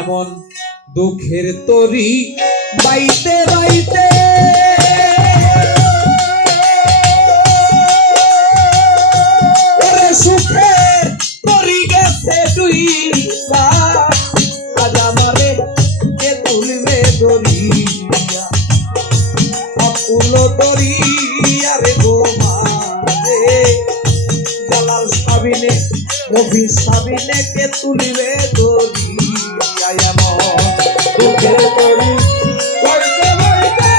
এমন দুঃখের তরি বাইতে বাইতে সুখের তরি গেছে ডুইবা আজ আমারে কে তুলবে দরিয়া অকুল দরিয়া রে গো মারে জালাল সাবিনে রবি সাবিনে কে তুলবে দরিয়া এমন দুঃখের তরি বাইতে বাইতে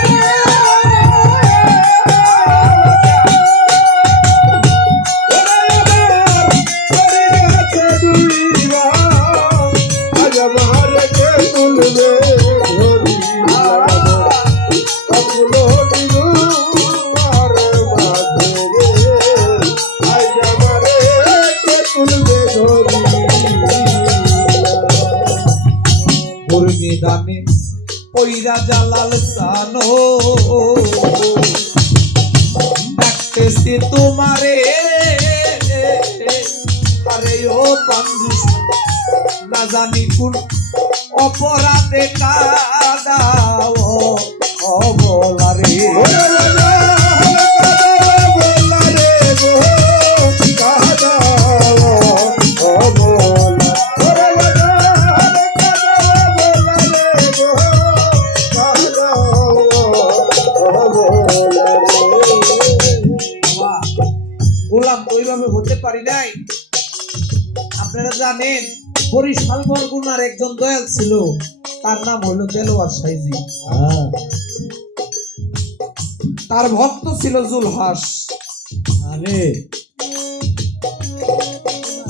দানে ওইরা জালাল সানো ডাকতেছি তোমারে আরে ও বন্ধু না জানি কোন অপরাধে কাদাও ও বলারে হতে পারি নাই। আপনারা জানেন বরিশাল বরগুনার একজন দয়াল ছিল, তার নাম হলো দেলোয়ার সাইজি। তার ভক্ত ছিল জুলহাস।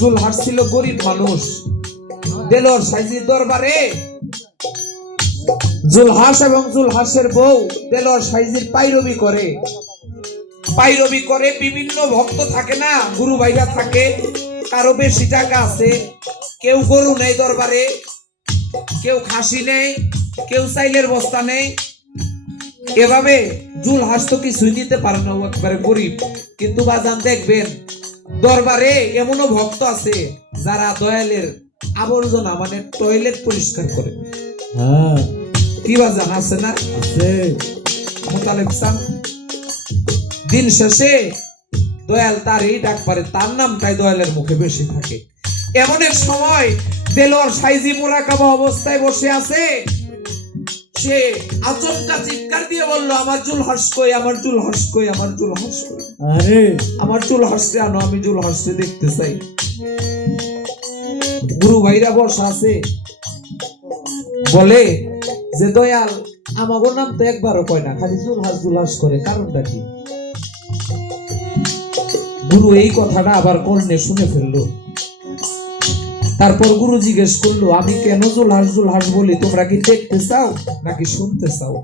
জুলহাস ছিল গরিব মানুষ। দেলোয়ার সাইজির দরবারে জুলহাস এবং জুলহাসের বউ দেলোয়ার সাইজির পাইরবি করে বিভিন্ন ভক্ত থাকে না, গুরু ভাইরা থাকে, কারো বেশি টাকা আছে, কেউ গরু নেই দরবারে, কেউ খাসি নেই, কেউ চাইলের বস্তা নেই। এভাবে জুলহাস তো কিছুই দিতে পারে না, একবারে গরিব। কিন্তু বাজান দেখবেন দরবারে এমনও ভক্ত আছে যারা দয়ালের আবর্জনা মানে টয়লেট পরিষ্কার করে। কি বাজান আছে না? আছে। মোতালেব সান দিন শেষে দয়াল তার এই ডাক পারে, তার নামটাই দয়ালের মুখে বেশি থাকে। এমন এক সময় দেলোয়ার সাইজি মুরাকাবা অবস্থায় বসে আছে, সে আচমকা চিৎকার দিয়ে বলল, আমার জুলহাস কই, আমার জুলহাস কই, আমার জুলহাস কই, আরে আমার জুলহাসকে আনো, আমি জুলহাসকে দেখতে চাই। গুরু ভাইরা বসা আছে, বলে যে দয়াল আমাগো নাম তো একবারও কয় না, খালি জুলহাস জুলহাস করে, কারণটা কি? গুরু এই কথাটা আবার কর্ণে শুনে ফেললো। তারপর গুরু জিজ্ঞেস করলো, আমি কেন জুলহাস জুলহাস বলি, তোমরা কি দেখতে চাও নাকি শুনতে চাও?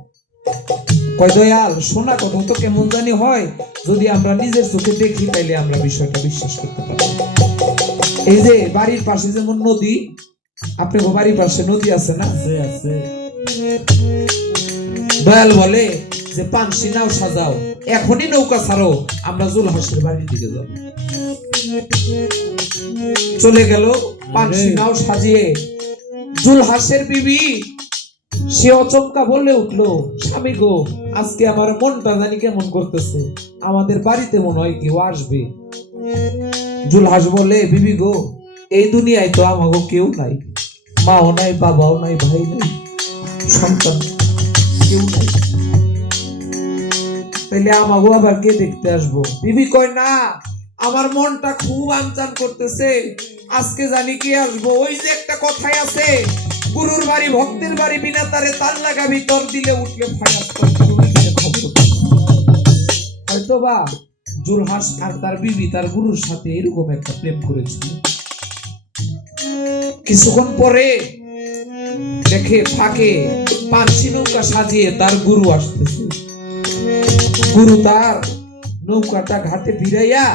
কয় দয়াল শোনা কথা তো কেমন জানি হয়, যদি আমরা নিজের চোখে দেখি তাইলে আমরা বিষয়টা বিশ্বাস করতে পারি। এই যে বাড়ির পাশে যেমন নদী, আপনার বাড়ির পাশে নদী আছে না? আছে। দয়াল বলে যে পানসি নাও সাজাও, এখনই নৌকা ছাড়ো, আমরা জুলহাসের বাড়ির দিকে যাব। চলে গেল পানসি নাও সাজিয়ে। জুলহাসের বিবি সে অচমকা বলে উঠলো, স্বামী গো, আজকে আমার মনটা জানি কেমন করতেছে, আমাদের বাড়িতে মনে হয় কেউ আসবে। জুলহাস বলে, বিবি গো, এই দুনিয়ায় তো আমাগো কেউ নাই, মাও নাই, বাবাও নাই, ভাই নাই, সন্তান কেউ নাই, তাইলে আমাগো আবার কে দেখতে আসবো? বিবি কয়, না, আমার মনটা খুব আনচান করতেছে, আজকে জানি কে আসবো। ওই যে একটা কথাই আছে, গুরুর বাড়ি ভক্তের বাড়ি বিনা তারে তার লাগা ভিতর দিলে উঠলে হয়তো বা জুলহাস আর তার বিবি তার গুরুর সাথে এরকম একটা প্রেম করেছিল। কিছুক্ষণ পরে দেখে ফাঁকে পানসি নৌকা সাজিয়ে তার গুরু আসতেছে। গুরু তার নৌকাটা ঘাটে ভিড়াইয়া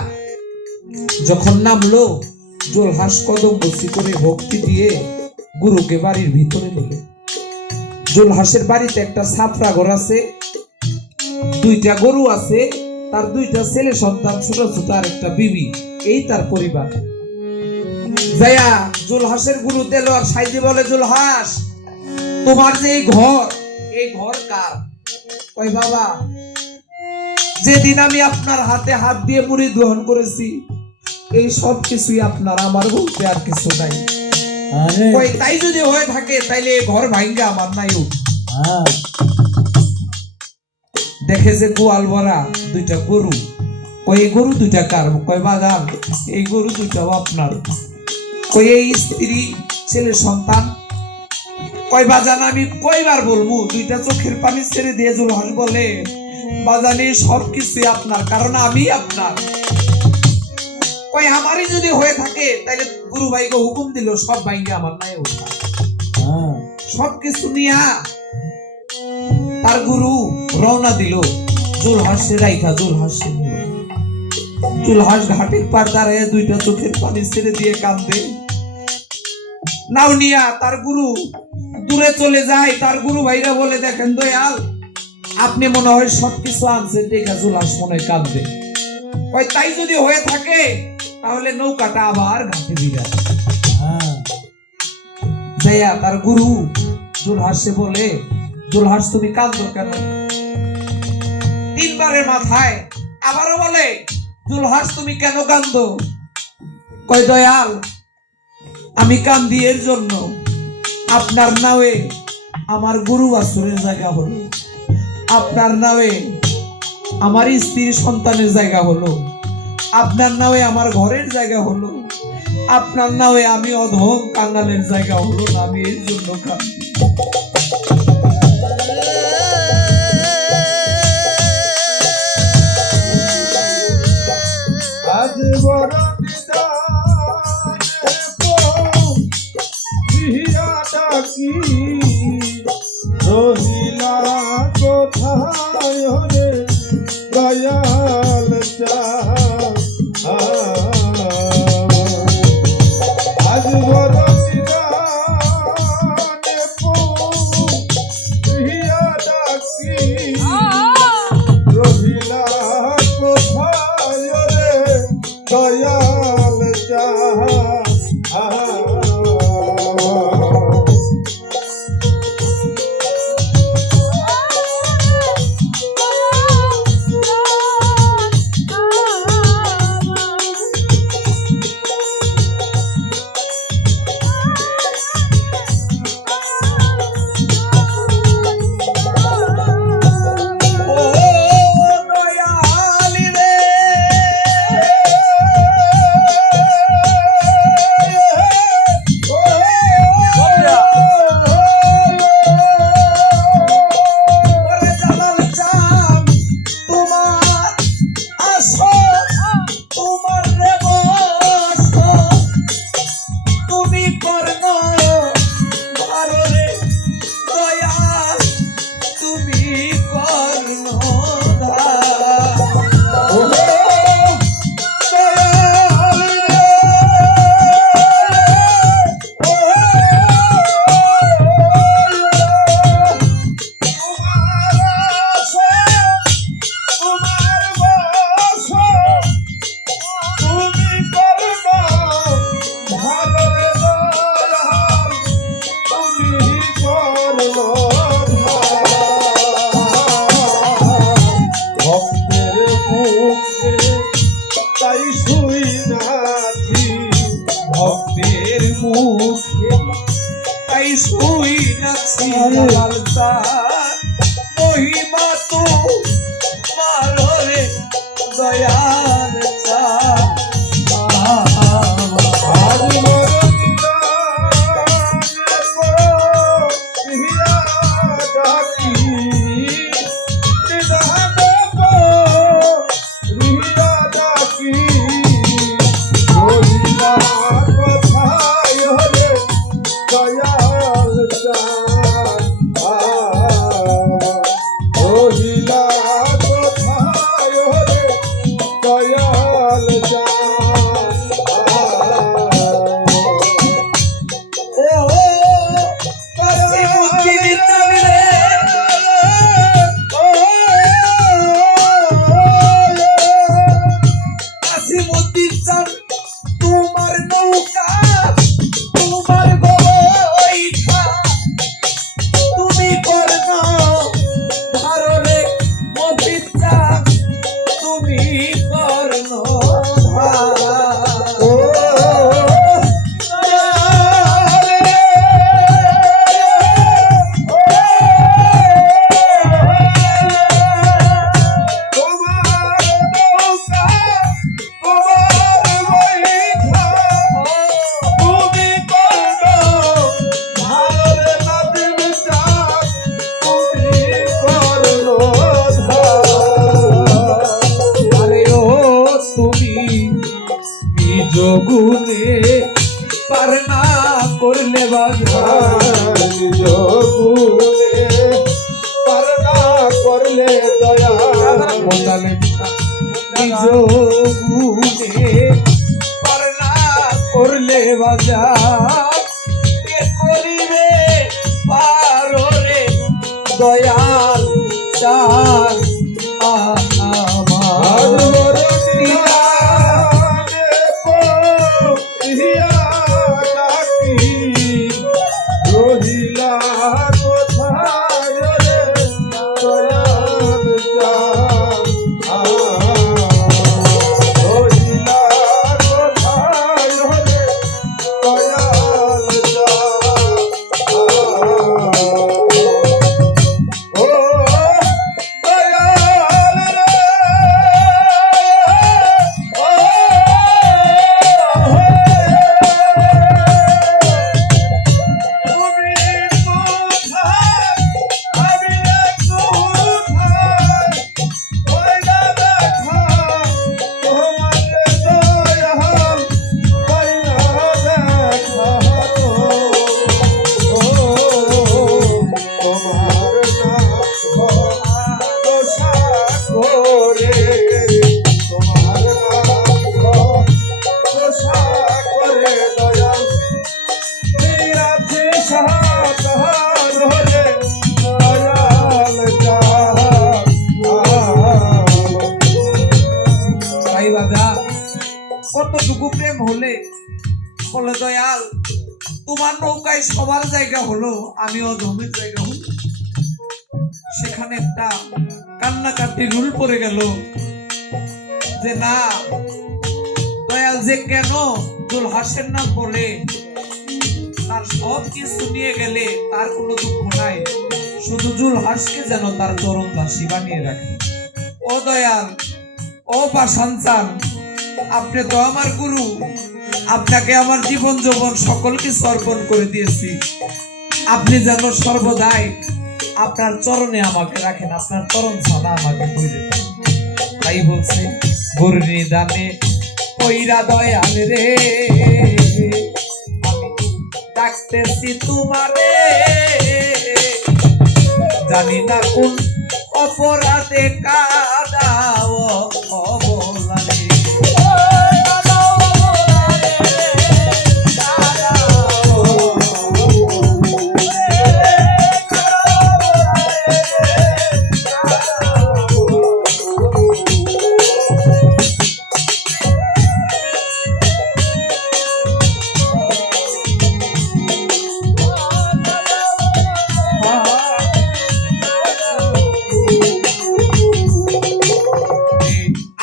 যখন নামলো, জুলহাস কদম বসি করে ভক্তি দিয়ে গুরুকে বাড়ির ভিতরে নিলে। জুলহাসের বাড়িতে একটা ছাপরা ঘর আছে, দুইটা গরু আছে, তার দুইটা ছেলে সন্তান, ছোট ছোট আর একটা বিবি, এই তার পরিবার। যাইয়া জুলহাসের গুরু দেলোয়ার সাইদি বলে, জুলহাস তোমার যে এই ঘর কার? কই বাবা, যেদিন আমি আপনার হাতে হাত দিয়ে মুড়ি গ্রহণ করেছি এই সব কিছুই আপনার, আমার বলতে আর কিছু নাই। কই তাই যদি হয়ে থাকে তাইলে এই ঘর ভাঙ্গা আমার নাই উঠ। দেখে যে গোয়াল ভরা দুইটা গরু, কই এই গরু দুইটা কার? কই বাজান এই গরু দুইটাও আপনার। কই এই স্ত্রী ছেলে সন্তান? কই বাজান আমি কয়বার বলবো? দুইটা চোখের পানি ছেড়ে দিয়ে জুলহাস বলে, বাজান এই সব কিছুই আপনার, কারণ আমি আপনার। কই আমারই যদি হয়ে থাকে তাহলে গুরু ভাইকে হুকুম দিল সব ভাইকে আমার নাই উঠা। সব কিছু নিয়া তার গুরু রওনা দিল জুলহাসে রাইখা। জুলহাস ঘাটের পার দাঁড়ায় দুইটা চোখের পানি ছেড়ে দিয়ে কান্দে। নাও নিয়া তার গুরু দূরে চলে যায়। তার গুরু ভাইরা বলে, দেখেন দয়াল আপনি মনে হয় সবকিছু আনছেন, দেখা জুলহাস মনে কাঁদবে। ওই তাই যদি হয়ে থাকে তাহলে নৌকাটা আবার ঘাটে বিরাজ। যাইয়া তার গুরু জুলহাসে বলে, জুলহাস তুমি কাঁদো কেন? তিনবারের মাথায় আবারও বলে, জুলহাস তুমি কেন কাঁদো? কই দয়াল আমি কান্দি এর জন্য, আপনার নামে আমার গরু বাছুরের জায়গা হলো, আপনার নামে আমার স্ত্রীর সন্তানের জায়গা হলো, আপনার নামে আমার ঘরের জায়গা হলো, আপনার নামে আমি অধম কাঙ্গালের জায়গা হলো না, আমি এর জন্য কান্দি। আজ বড় ডাকি রহিলা কোথায় রে দয়াল আজ বড় ডাকি রহিলা কোথায় রে দয়াল শুই নাছি লালসা মহিমা তো মালরে দয়াল চা রহিলা কোথায় রে দয়াল নাসিমুদ্দিন চান তোমার নৌকা তোমার বইঠা তুমি কর্ণ ধাররে মফিজ চান তুমি কর্ণ ও যোগুনে পার না করলে বাজার করলে দয়া বন্দালে যোগুনে পার না করলে বাজার কে করিবে পারো রে দয়াল চান আমার কতটুকু প্রেম হলে বলে দয়াল তোমার নৌকায় সবার জায়গা হলো আমি অধমের জায়গা হলো সেখানে একটা কান্নাকাটি রুল পড়ে গেল যে না দয়াল যে কেন দুলহাসের নাম বলে তার সব কিছু নিয়ে গেলে তার কোনো দুঃখ নাই শুধু জুলহাসকে যেন তার চরণ দাসী বানিয়ে রাখে ও দয়াল ও পাষাণ চান আপনি তো আমার গুরু আপনাকে আমার জীবন যৌবন সকল কিছু অর্পণ করে দিয়েছি আপনি যেন সর্বদাই আপনার চরণে আমাকে রাখেন আপনার চরণ ছাড়া আমাকে কইরে তাই বলছে গরুর দানে কইরা দয়াল রে আমি ডাকতেছি তোমারে জানি না কোন অপরাধে কাদাও অবলারে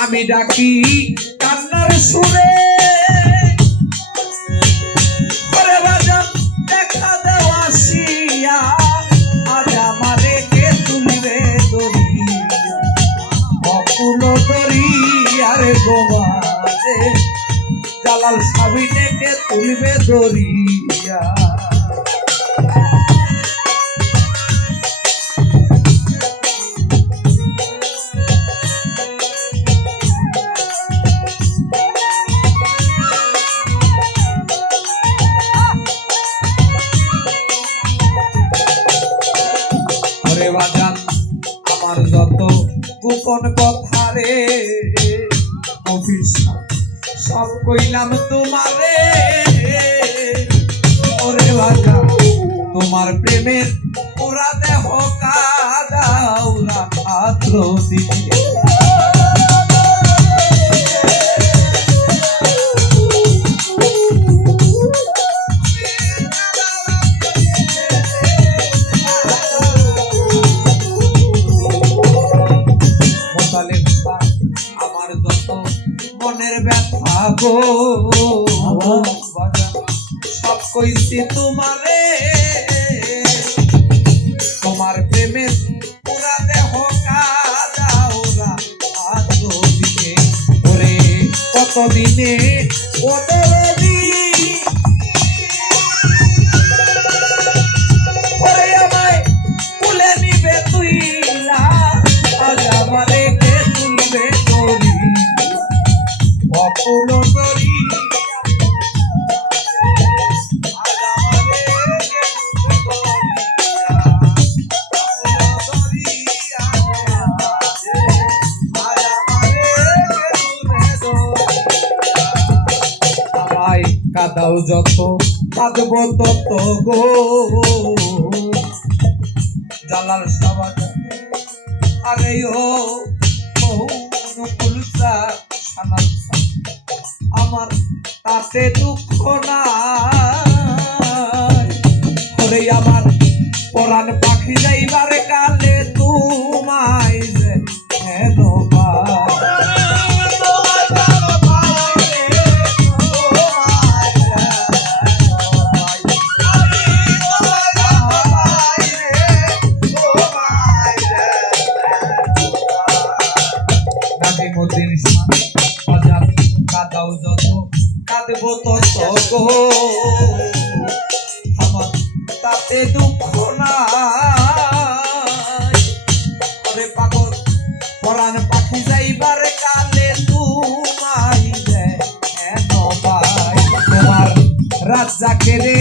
আমি ডাকি কান্নার সুরে করে বাজান দেখা দেওয়া আসিয়া আজ আমারে কে তুলিবে দড়ি অকুল দড়ি আরে গোমারে জালাল সাবিনে কে তুলিবে দড়িয়া বাজান আমার যত গোপন কথা রে সব কইলাম তোমারে ওরে বাজান তোমার প্রেমের ওরা দেহ কাদা ওরা আত্র দিয়ে মনের ব্যথা গো বাজান, সব কইছি তোমারে, তোমার প্রেমের পুরা দেহ কাদা ওরা দিনে ওরে কতদিনে ওরে আমায় তুলে নিবে তুইলা, আজ আমারে কে তুলবে করি অকুল করি, আজ আমারে কে তুলবে করিয়া, অকুল করিয়া, আজ আমারে কে তুলবে করিয়া। আমায় কাদাও যত কাঁদব তত গো জালাল সবাই, আরে ও নকুলসা সানালসা, আমার তাতে দুঃখ নাই, ওরে আমার পরাণ পাখি যাইবার কালে তোমায় যে হেন কাদাও যত কাঁদব তত গো আমার তাতে দুঃখ নাই, ওরে পাগল পরাণ পাখি যাইবার কালে তোমায় হেন পাই, তোমার রাজ্জাকে রে